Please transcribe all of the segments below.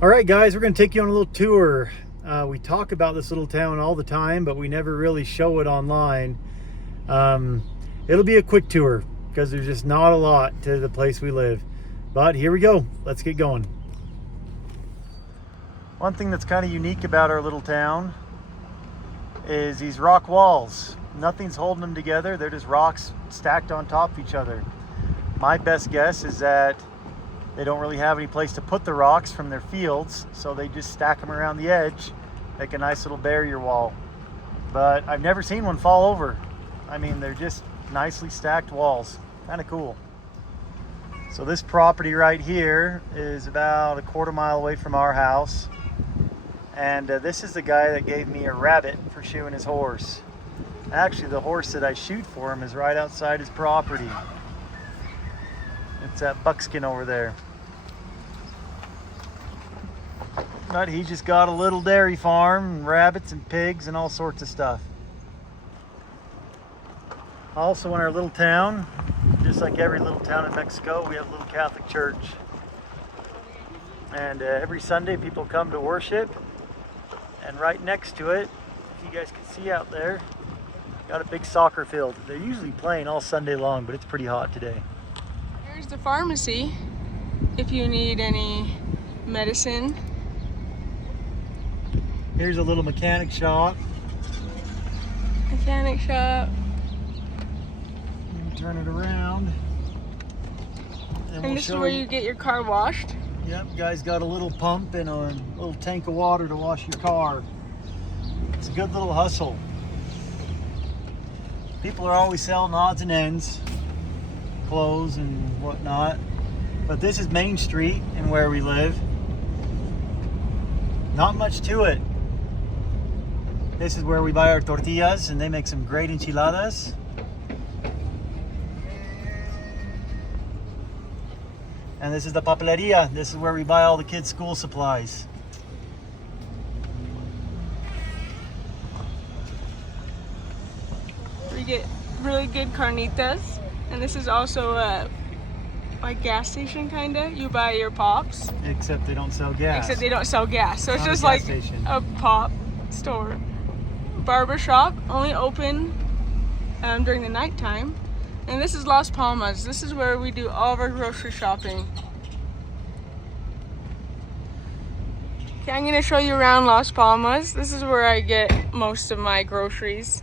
All right, guys, we're going to take you on a little tour. We talk about this little town all the time, but we never really show it online. It'll be a quick tour because there's just not a lot to the place we live. But here we go. Let's get going. One thing that's kind of unique about our little town is these rock walls. Nothing's holding them together. They're just rocks stacked on top of each other. My best guess is that they don't really have any place to put the rocks from their fields, so they just stack them around the edge, make a nice little barrier wall. But I've never seen one fall over. I mean, they're just nicely stacked walls. Kind of cool. So this property right here is about a quarter mile away from our house. And this is the guy that gave me a rabbit for shoeing his horse. Actually, the horse that I shoot for him is right outside his property. It's that buckskin over there. But he just got a little dairy farm, and rabbits and pigs and all sorts of stuff. Also in our little town, just like every little town in Mexico, we have a little Catholic church. And every Sunday people come to worship. And right next to it, if you guys can see out there, got a big soccer field. They're usually playing all Sunday long, but it's pretty hot today. Here's the pharmacy if you need any medicine. Here's a little mechanic shop. Mechanic shop. Turn it around. And this is where you get your car washed. Yep, guy's got a little pump and a little tank of water to wash your car. It's a good little hustle. People are always selling odds and ends, clothes and whatnot. But this is Main Street and where we live. Not much to it. This is where we buy our tortillas and they make some great enchiladas. And this is the papeleria. This is where we buy all the kids' school supplies. We get really good carnitas. And this is also a gas station kinda. You buy your pops. Except they don't sell gas. Except they don't sell gas. So it's Not just a gas like station. a pop store. Barber shop, only open during the nighttime. And this is Las Palmas. This is where we do all of our grocery shopping. Okay, I'm gonna show you around Las Palmas. This is where I get most of my groceries.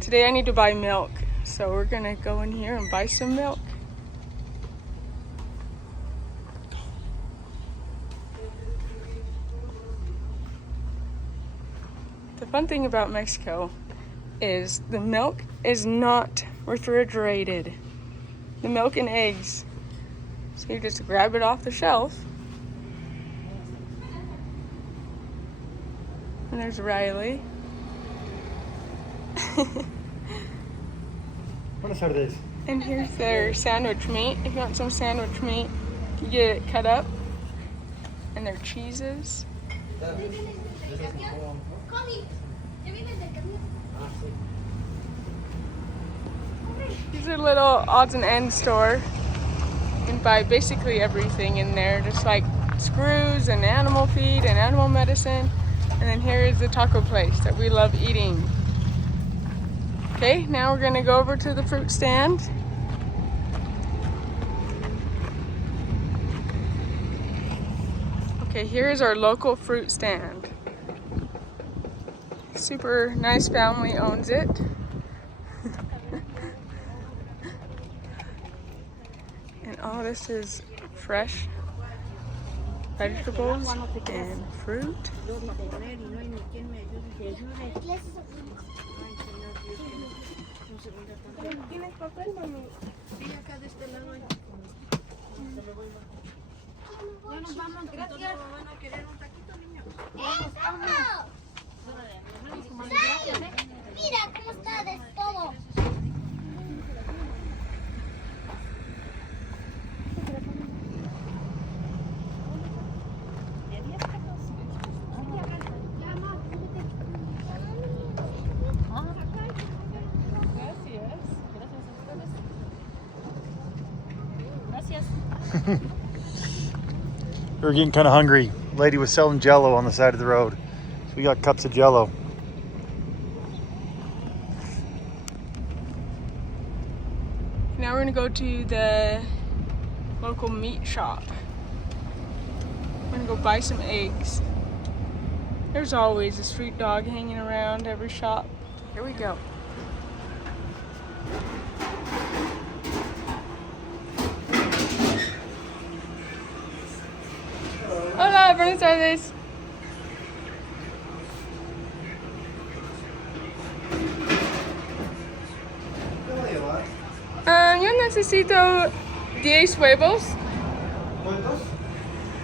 Today I need to buy milk. So we're gonna go in here and buy some milk. The fun thing about Mexico is the milk is not refrigerated. The milk and eggs. So you just grab it off the shelf. And there's Riley. Buenas tardes. And here's their sandwich meat. If you want some sandwich meat, you get it cut up. And their cheeses. These are little odds and ends store. You can buy basically everything in there, just like screws and animal feed and animal medicine. And then here is the taco place that we love eating. Okay, now we're gonna go over to the fruit stand. Okay, here is our local fruit stand. Super nice family owns it. And all this is fresh vegetables and fruit. ¿Tienes papel, mami? Sí, acá de este lado hay. Ya nos vamos, gracias. ¿Van a querer un taquito, niños? Gracias, mira cómo está de todo. We're getting kind of hungry. Lady was selling Jello on the side of the road. So we got cups of Jello. Now we're gonna go to the local meat shop. We're gonna go buy some eggs. There's always a street dog hanging around every shop. Here we go. Hola, buenas tardes. Yo necesito 10 huevos. ¿Cuántos?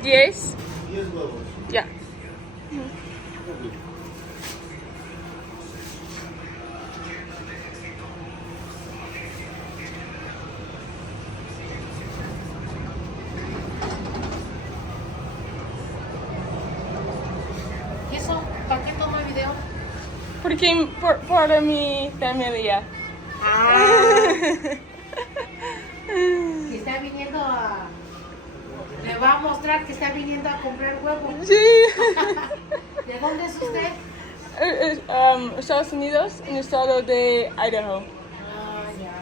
10. 10 huevos. Ya. ¿Y eso? ¿Para qué toma video? Porque por mi familia. Que está viniendo a... Le va a mostrar que está viniendo a comprar huevos. Sí. ¿De dónde es usted? Estados Unidos, en el estado de Idaho. Ah, ya.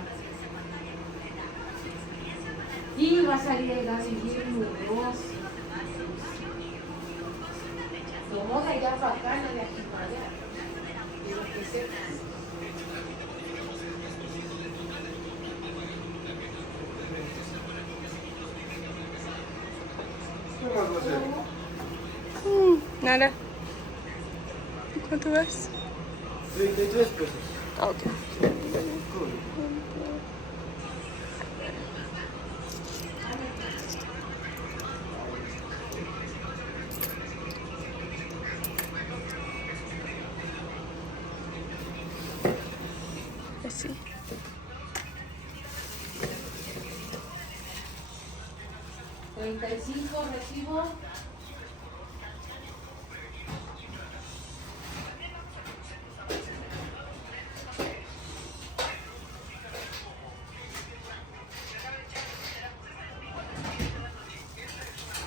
Y va a salir el gas bien mugroso. Tomó de allá para acá, no de aquí para allá. Y lo que sea. Nada. ¿Cuánto ves? 33 pesos. Ok. Así. $35 recibo.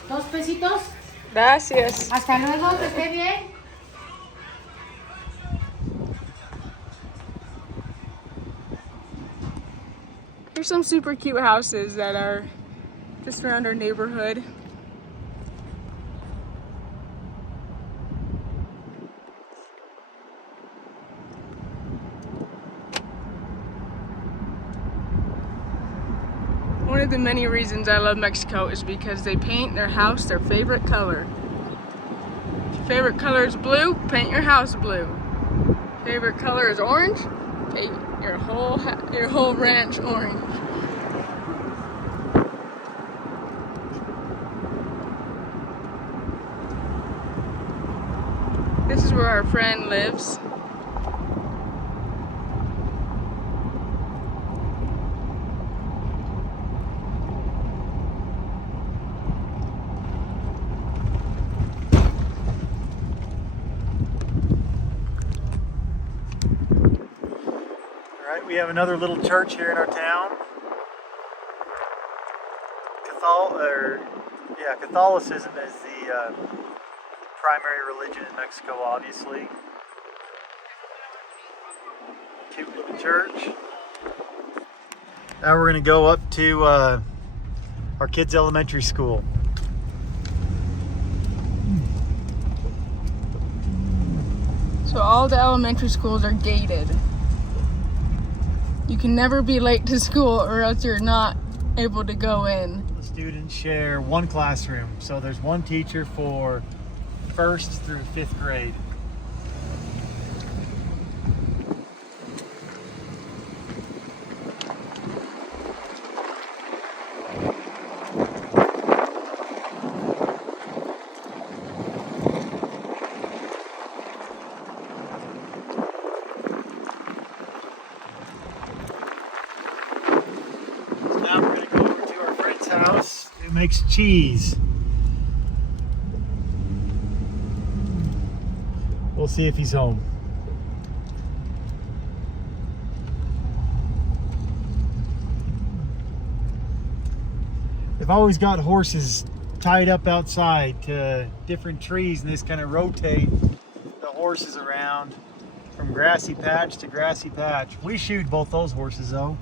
$2 pesitos. Gracias. Hasta luego, que esté bien. Here's some super cute houses that are just around our neighborhood. One of the many reasons I love Mexico is because they paint their house their favorite color. If your favorite color is blue, paint your house blue. Favorite color is orange, paint your whole ranch orange. This is where our friend lives. We have another little church here in our town. Catholicism is the primary religion in Mexico, obviously. Cute little church. Now we're going to go up to our kids' elementary school. So all the elementary schools are gated. You can never be late to school or else you're not able to go in. The students share one classroom, so there's one teacher for 1st through 5th grade. Now we're going to go over to our friend's house who makes cheese. We'll see if he's home. They've always got horses tied up outside to different trees, and they just kind of rotate the horses around from grassy patch to grassy patch. We shoot both those horses though.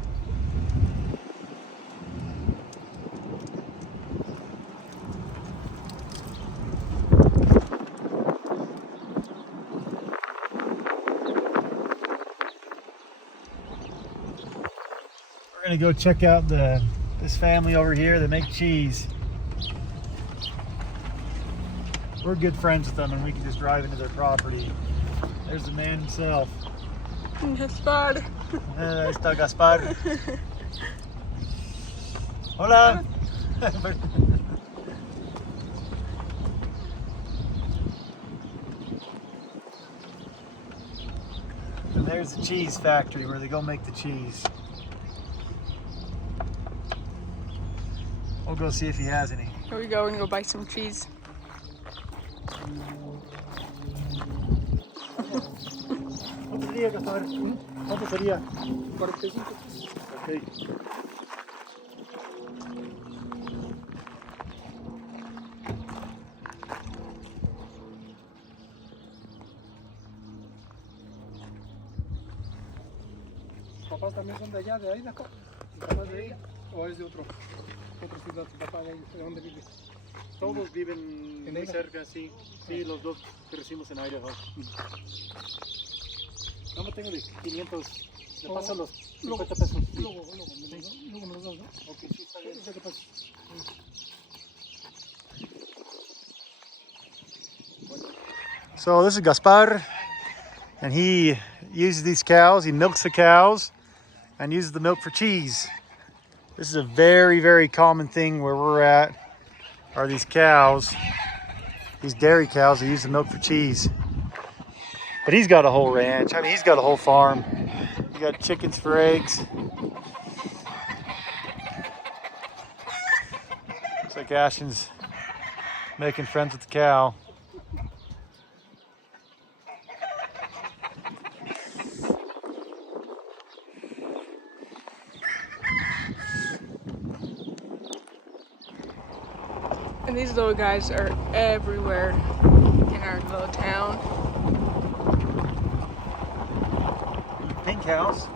We're gonna go check out this family over here that make cheese. We're good friends with them, and we can just drive into their property. There's the man himself. Gaspar. Ahí está Gaspar. Hola. And there's the cheese factory where they go make the cheese. We'll go see if he has any. Here we go, we're gonna go buy some cheese. ¿Cuánto sería, Gaspar? ¿Cuánto sería? 45. Ok. ¿Papás también son de allá, de ahí, de acá? ¿Papás de ella? ¿O es de otra ciudad? ¿Su papá de ahí? ¿De dónde vive? Todos viven ¿En muy Idaho? cerca, sí. Sí, los dos crecimos en Idaho. No me tengo de 500. Le paso los 50 pesos. Luego me los das, ¿no? Ok, sí, está bien. ¿Qué pasa? So this is Gaspar, and he uses these cows. He milks the cows and uses the milk for cheese. This is a very, very common thing where we're at. Are these cows, these dairy cows that use the milk for cheese. But he's got a whole ranch. I mean, he's got a whole farm. He got chickens for eggs. Looks like Ashton's making friends with the cow. And these little guys are everywhere in our little town. Pink house.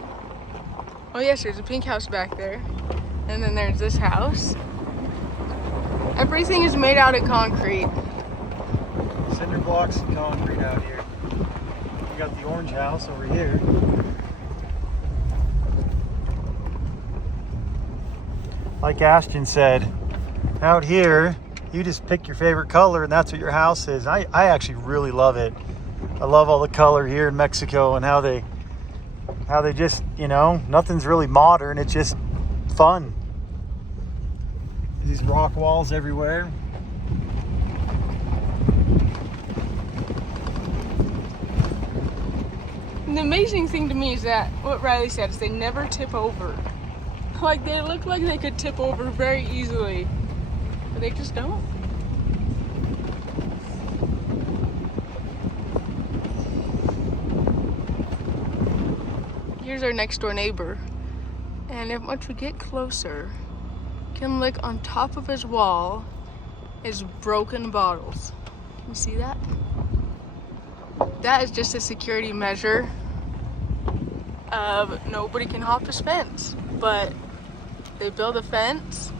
Oh yes, there's a pink house back there. And then there's this house. Everything is made out of concrete. Cinder blocks and concrete out here. We got the orange house over here. Like Ashton said, out here, you just pick your favorite color and that's what your house is. I actually really love it. I love all the color here in Mexico and how they just, you know, nothing's really modern. It's just fun. These rock walls everywhere. And the amazing thing to me is that what Riley said is they never tip over. Like they look like they could tip over very easily, but they just don't. Here's our next door neighbor, and if once we get closer, you can look on top of his wall is broken bottles. Can you see that? That is just a security measure of nobody can hop his fence, but they build a fence,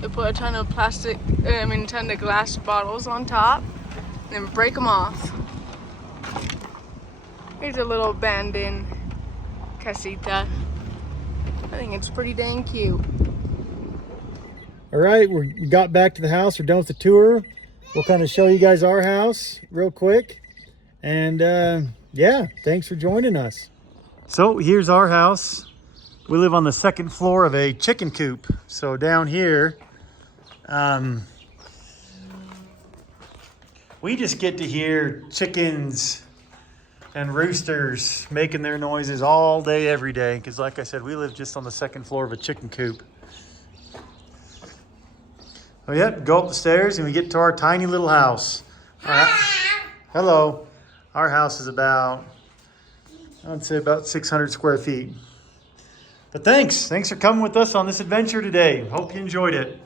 they put a ton of ton of glass bottles on top, and then break them off. Here's a little abandoned casita. I think it's pretty dang cute. All right, we got back to the house. We're done with the tour. We'll kind of show you guys our house real quick. And yeah, thanks for joining us. So here's our house. We live on the second floor of a chicken coop. So down here, we just get to hear chickens and roosters making their noises all day, every day. Because like I said, we live just on the second floor of a chicken coop. Oh yeah, go up the stairs and we get to our tiny little house. Hello. Our house is about, I'd say about 600 square feet. But thanks for coming with us on this adventure today. Hope you enjoyed it.